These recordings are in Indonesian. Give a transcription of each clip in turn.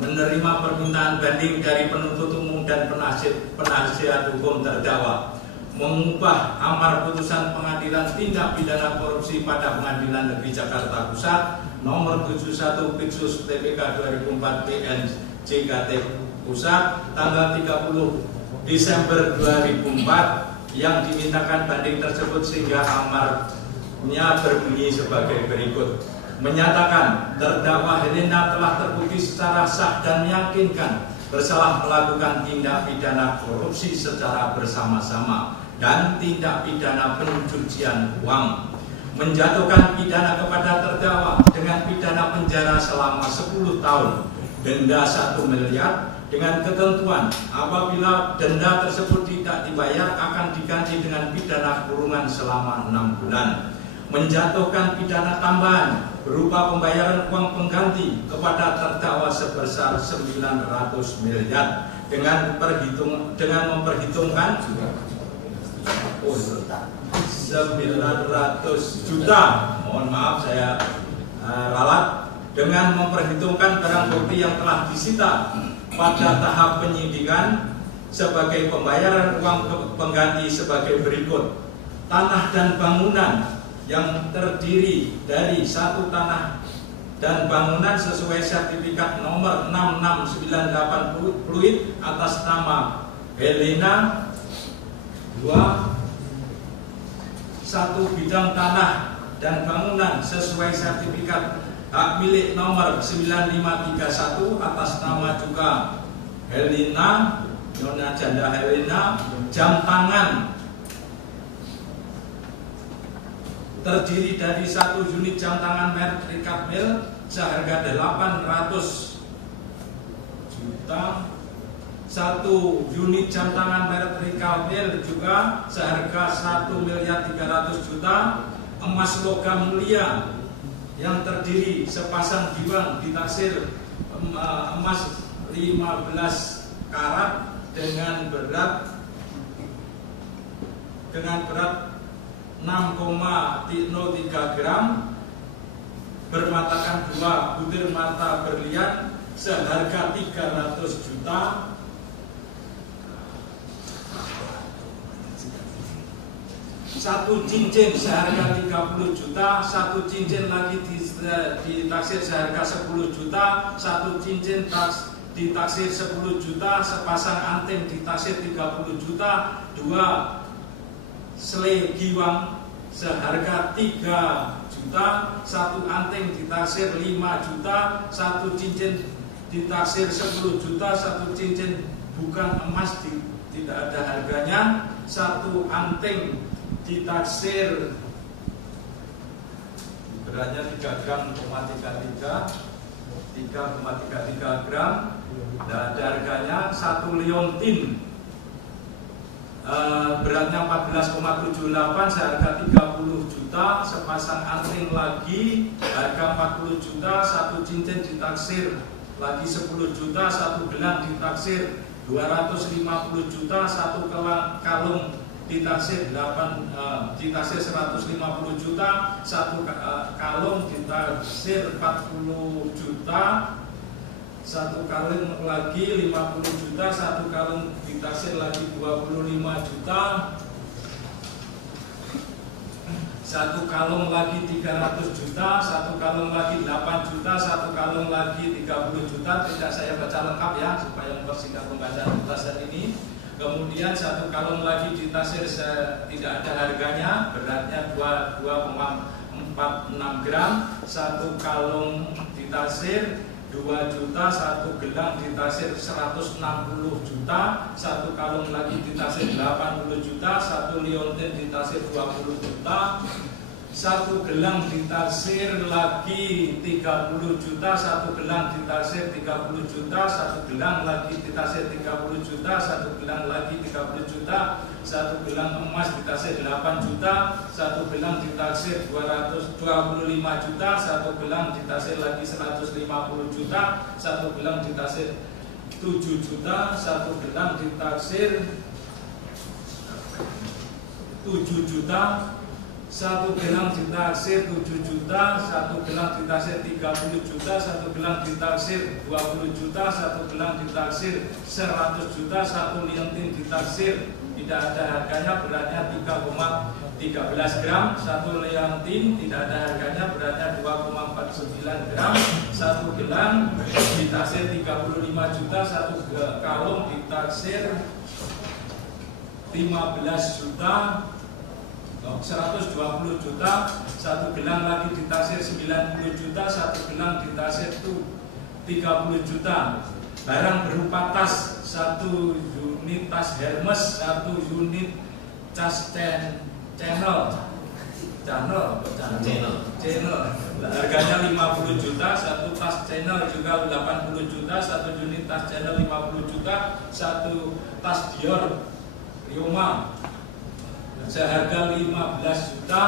menerima permintaan banding dari penuntut umum dan penasihat hukum terdakwa, mengubah amar putusan Pengadilan Tindak Pidana Korupsi pada Pengadilan Negeri Jakarta Pusat nomor 71 Piksus TPK 2004 PN JKT Pusat tanggal 30 Desember 2004 yang dimintakan banding tersebut, sehingga amarnya berbunyi sebagai berikut. Menyatakan terdakwa Helena telah terbukti secara sah dan meyakinkan bersalah melakukan tindak pidana korupsi secara bersama-sama dan tindak pidana pencucian uang, menjatuhkan pidana kepada terdakwa dengan pidana penjara selama 10 tahun, denda 1 miliar dengan ketentuan apabila denda tersebut tidak dibayar akan diganti dengan pidana kurungan selama 6 bulan, menjatuhkan pidana tambahan berupa pembayaran uang pengganti kepada terdakwa sebesar 900 miliar dengan memperhitungkan 900 juta, mohon maaf saya ralat, dengan memperhitungkan barang bukti yang telah disita pada tahap penyidikan sebagai pembayaran uang pengganti sebagai berikut. Tanah dan bangunan yang terdiri dari satu tanah dan bangunan sesuai sertifikat nomor 6698 Pluit atas nama Helena. 2. Satu bidang tanah dan bangunan sesuai sertifikat hak milik nomor 9531 atas nama juga Helena, Nyonya Janda Helena, jam tangan terdiri dari satu unit jam tangan merek Richard Mille seharga 800 juta, satu unit jam tangan merek Richard Mille juga seharga 1.300.000.000, emas logam mulia yang terdiri sepasang giwang ditaksir emas 15 karat dengan berat 6,03 gram, bermatakan 2 butir mata berlian seharga 300 juta, satu cincin seharga 30 juta, satu cincin lagi ditaksir seharga 10 juta, satu cincin ditaksir 10 juta, sepasang anting ditaksir 30 juta, 2 selai giwang seharga 3 juta, satu anting ditaksir 5 juta, satu cincin ditaksir 10 juta, satu cincin bukan emas tidak ada harganya, satu anting ditaksir beratnya 3 gram, 3,33 gram, dan ada harganya. Satu liontin beratnya 14,78 seharga 30 juta, sepasang anting lagi harga 40 juta, satu cincin ditaksir lagi 10 juta, satu gelang ditaksir 250 juta, satu kalung ditaksir 150 juta, satu kalung ditaksir 40 juta, satu kalung lagi 50 juta, satu kalung ditaksir lagi 25 juta, satu kalung lagi 300 juta, satu kalung lagi 8 juta, satu kalung lagi 30 juta. Tidak saya baca lengkap ya supaya mempersingkat pembacaan petasan ini. Kemudian satu kalung lagi ditaksir tidak ada harganya, beratnya 2,46 gram, satu kalung ditaksir 2 juta, satu gelang ditaksir 160 juta, satu kalung lagi ditaksir 80 juta, satu liontin ditaksir 20 juta, satu gelang ditaksir lagi 30 juta, satu gelang ditaksir 30 juta, satu gelang lagi ditaksir 30 juta, satu gelang lagi 30 juta, satu gelang emas ditaksir 8 juta, satu gelang ditaksir 225 juta, satu gelang ditaksir lagi 150 juta, satu gelang ditaksir 7 juta, satu gelang ditaksir 7 juta, satu gelang ditaksir 7 juta, satu gelang ditaksir 30 juta, satu gelang ditaksir 20 juta, satu gelang ditaksir 100 juta, satu liontin ditaksir tidak ada harganya, beratnya 3,13 gram, satu liontin tidak ada harganya, beratnya 2,49 gram, satu gelang ditaksir 35 juta, satu kalung ditaksir 15 juta, 120 juta, satu gelang lagi ditaksir 90 juta, satu gelang ditaksir 30 juta. Barang berupa tas, satu unit tas Hermes, satu unit tas channel, harganya 50 juta, satu tas channel juga 80 juta, satu unit tas channel 50 juta, satu tas Dior Rioma seharga 15 juta,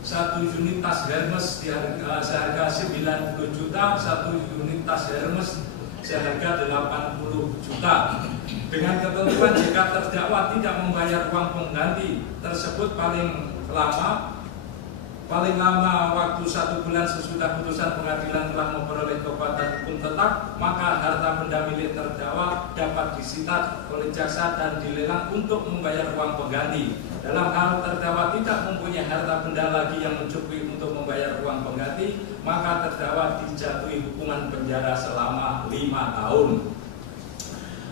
satu unit tas Hermes seharga 90 juta, satu unit tas Hermes seharga 80 juta. Dengan ketentuan jika terdakwa tidak membayar uang pengganti tersebut paling lama waktu 1 bulan sesudah putusan pengadilan telah memperoleh kekuatan hukum tetap, maka harta benda milik terdakwa dapat disita oleh jaksa dan dilelang untuk membayar uang pengganti. Dalam hal terdakwa tidak mempunyai harta benda lagi yang mencukupi untuk membayar uang pengganti, maka terdakwa dijatuhi hukuman penjara selama 5 tahun.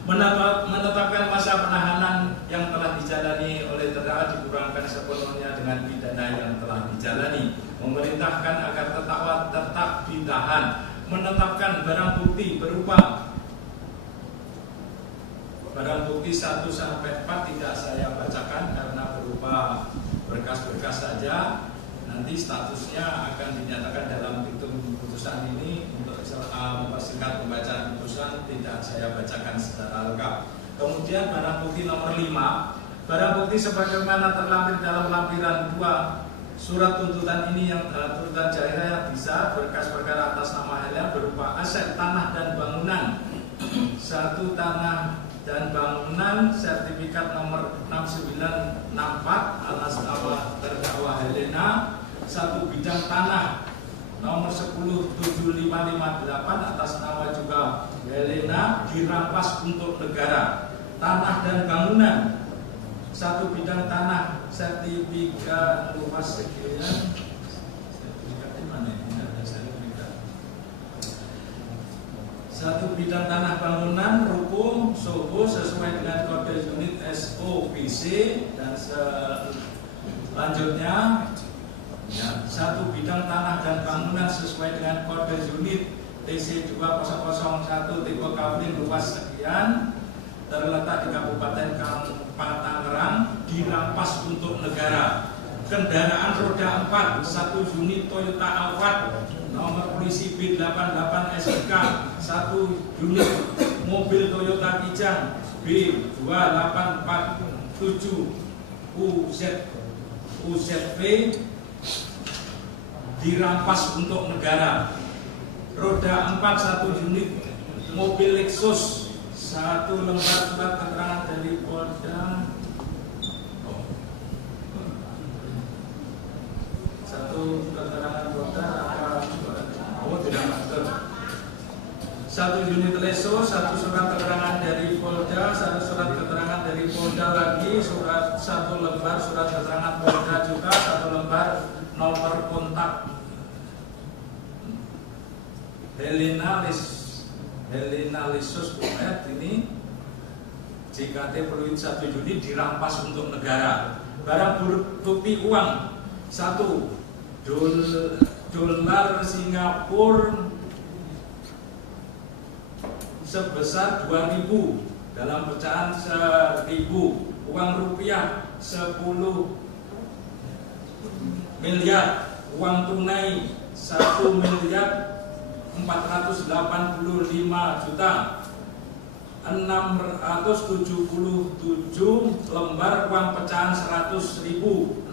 Menetapkan masa penahanan yang telah dijalani oleh terdakwa dikurangkan sepenuhnya dengan pidana yang telah dijalani. Memerintahkan agar terdakwa tetap ditahan. Menetapkan barang bukti berupa barang bukti 1 sampai 4 tidak saya bacakan karena berupa berkas-berkas saja. Nanti statusnya akan dinyatakan dalam petitum putusan ini. Untuk mempersingkat pembacaan putusan tidak saya bacakan secara lengkap. Kemudian barang bukti nomor 5, barang bukti sebagaimana terlampir dalam lampiran 2 surat tuntutan ini yang tuntutan Jairah yang bisa berkas perkara atas nama Helen berupa aset tanah dan bangunan, 1 tanah dan bangunan, sertifikat nomor 6964 atas nama terdakwa Helena, 1 bidang tanah nomor 107558 atas nama juga Helena dirampas untuk negara. Tanah dan bangunan, 1 bidang tanah, sertifikat luas sekian, sertifikat di mana ini ada sertifikat. 1 bidang tanah bangunan ruko Soho sesuai dengan kode unit SOBC, dan selanjutnya ya, 1 bidang tanah dan bangunan sesuai dengan kode unit TC2001 tipe Kavling luas sekian, terletak di Kabupaten Tangerang, dirampas untuk negara. Kendaraan roda 4, 1 unit Toyota Alphard nomor polisi B88 SK, 1 unit mobil Toyota Kijang B2847 UZV dirampas untuk negara. Roda 4, 1 unit mobil Lexus, 1 lembar surat keterangan dari Polda, 1 keterangan Polda, tidak maksud. 1 unit Lexus, 1 surat keterangan dari Polda, 1 surat keterangan dari Polda lagi, 1 lembar surat keterangan Polda juga, 1 lembar nomor kontak Helena Lexus ini JKT Fluid 1 Juni dirampas untuk negara. Barang bukti uang, 1 dolar Singapura sebesar 2.000 dalam pecahan 1.000, uang rupiah 10 miliar, uang tunai 1.485 juta, 677 lembar uang pecahan 100.000, 60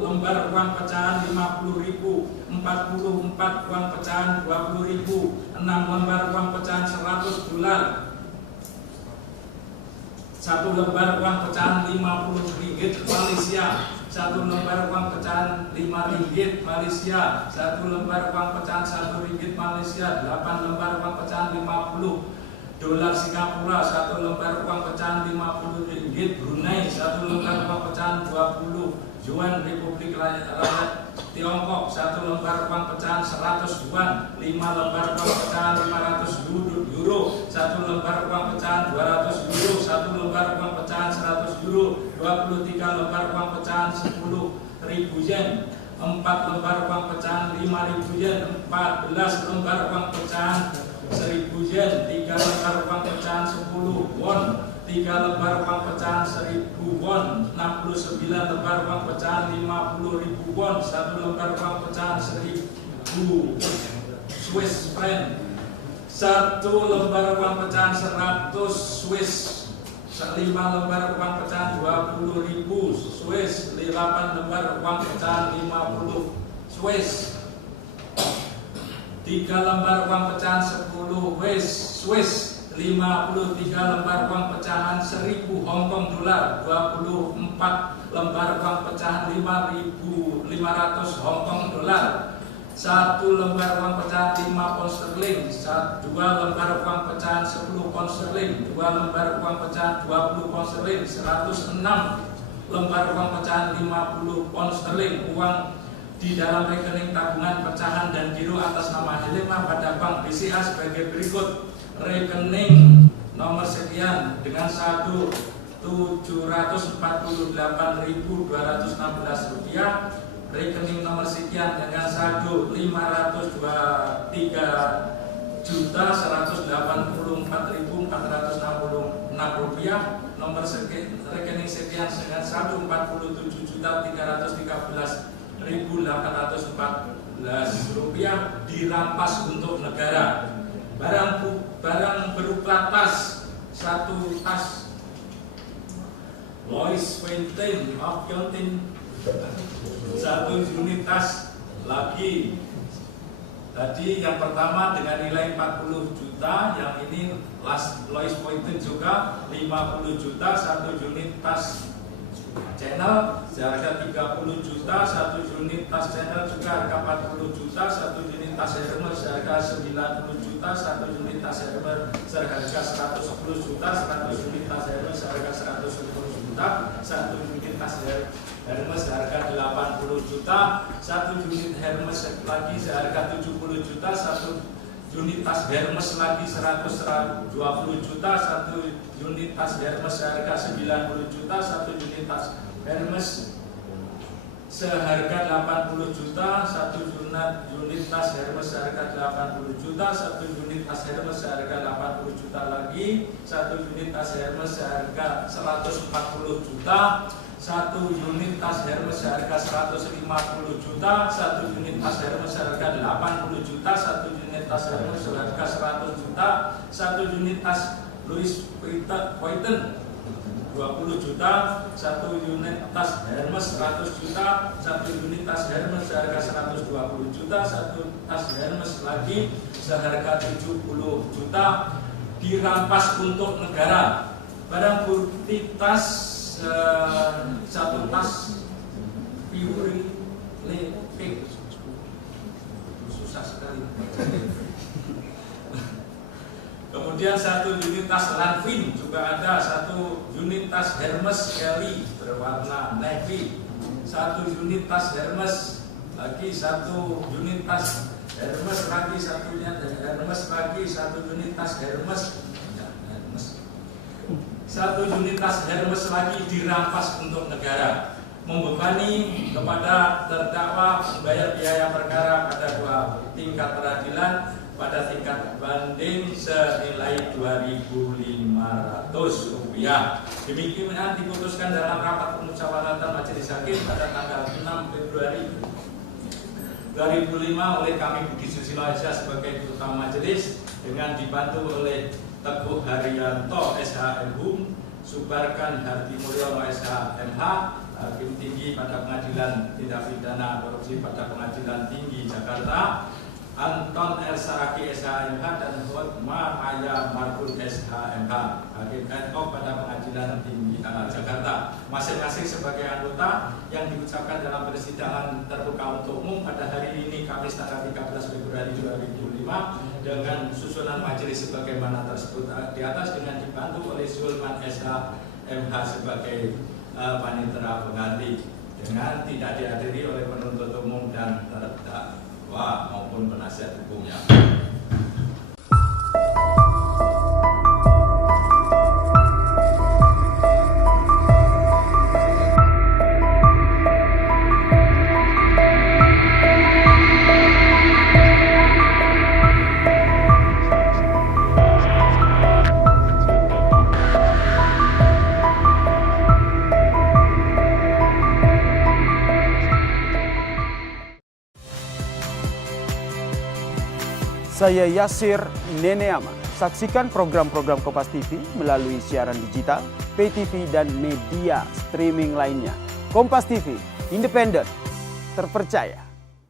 lembar uang pecahan 50.000, 44 uang pecahan 20.000, 6 lembar uang pecahan 100 dolar, 1 lembar uang pecahan 50 ringgit Malaysia, 1 lembar uang pecahan 5 ringgit Malaysia, 1 lembar uang pecahan 1 ringgit Malaysia, 8 lembar uang pecahan 50 dolar Singapura, 1 lembar uang pecahan 50 ringgit Brunei, 1 lembar uang pecahan 20 Yuan Republik Rakyat Tiongkok, 1 lembar uang pecahan 100 yuan, 5 lembar uang pecahan 500 euro, 1 lembar uang pecahan 200 euro, 1 lembar uang pecahan 100 euro, 23 lembar uang pecahan 10.000 yen, 4 lembar uang pecahan 5.000 yen, 14 lembar uang pecahan 1.000 yen, 3 lembar uang pecahan 10 won, 3 lembar uang pecahan 1.000 won, 69 lembar uang pecahan 50.000 won, 1 lembar uang pecahan 1.000 Swiss franc, 1 lembar uang pecahan 100 Swiss, 5 lembar uang pecahan 20.000 Swiss, 8 lembar uang pecahan 50 Swiss, 3 lembar uang pecahan 10 Swiss, 53 lembar uang pecahan 1.000 Hong Kong dolar, 24 lembar uang pecahan 5.500 Hong Kong dolar, 1 lembar uang pecahan 5 pound sterling, 2 lembar uang pecahan 10 pound sterling, 2 lembar uang pecahan 20 pound sterling, 106 lembar uang pecahan 50 pound sterling. Uang di dalam rekening tabungan pecahan dan giro atas nama Helena pada Bank BCA sebagai berikut: rekening nomor sekian dengan saldo Rp748.216, rekening nomor sekian dengan saldo Rp502.184.466, nomor rekening sekian dengan saldo Rp47.313.814 dirampas untuk negara. Barang berupa tas, 1 tas Louis Vuitton of Yontin, 1 unit tas lagi. Tadi yang pertama dengan nilai 40 juta, yang ini Louis Vuitton juga 50 juta, 1 unit tas Chanel seharga 30 juta, 1 unit tas Chanel juga harga 40 juta, 1 unit tas Hermes seharga 90 juta, 1 unit tas Hermes seharga 110 juta, 1 unit tas Hermes seharga 110 juta, 1 unit tas Hermes seharga 80 juta, 1 unit Hermes lagi seharga 70 juta, 1 unit tas Hermes lagi 120 juta, 1 unit tas Hermes seharga 90 juta, 1 unit tas Hermes seharga 80 juta, 1 unit tas Hermes seharga 80 juta, 1 unit tas Hermes seharga 80 juta lagi, 1 unit tas Hermes seharga 140 juta, 1 unit tas Hermes seharga 150 juta, 1 unit tas Hermes seharga 80 juta, 1 unit tas Hermes seharga 100 juta, 1 unit tas Louis Vuitton 20 juta, 1 unit tas Hermes 100 juta, 1 unit tas Hermes seharga 120 juta, 1 tas Hermes lagi seharga 70 juta dirampas untuk negara. Barang bukti tas, 1 tas Pure Pink, susah sekali. Kemudian 1 unit tas Lanvin juga ada, 1 unit tas Hermes Kelly berwarna navy, 1 unit tas Hermes lagi, 1 unit tas Hermes lagi, 1 unit Hermes lagi, 1 unit tas Hermes, 1 unit tas Hermes lagi dirampas untuk negara, membebani kepada terdakwa membayar biaya perkara pada 2 tingkat peradilan pada tingkat banding senilai Rp2.500. Demikian diputuskan dalam rapat pemusyawaratan majelis hakim pada tanggal 6 Februari 2005 oleh kami Budi Susilo SH sebagai ketua majelis dengan dibantu oleh Teguh Haryanto SHMHum, Subarkan Harti Mulyono SHMH, Hakim Tinggi pada Pengadilan Tindak Pidana Korupsi pada Pengadilan Tinggi Jakarta, Anton R. Saraki SHMH dan Hotma Aya Margun SHMH, Hakim ad hoc pada Pengadilan Tinggi Jakarta, masing-masing sebagai anggota yang diucapkan dalam persidangan terbuka untuk umum pada hari ini Kamis tanggal 13 Februari 2005 dengan susunan majelis sebagaimana tersebut di atas, dengan dibantu oleh Zulman SHMH sebagai panitera pengganti, dengan tidak dihadiri oleh penuntut umum dan terdakwa maupun penasihat hukumnya. Saya Yasir Neneama. Saksikan program-program Kompas TV melalui siaran digital, pay TV, dan media streaming lainnya. Kompas TV, independen, terpercaya.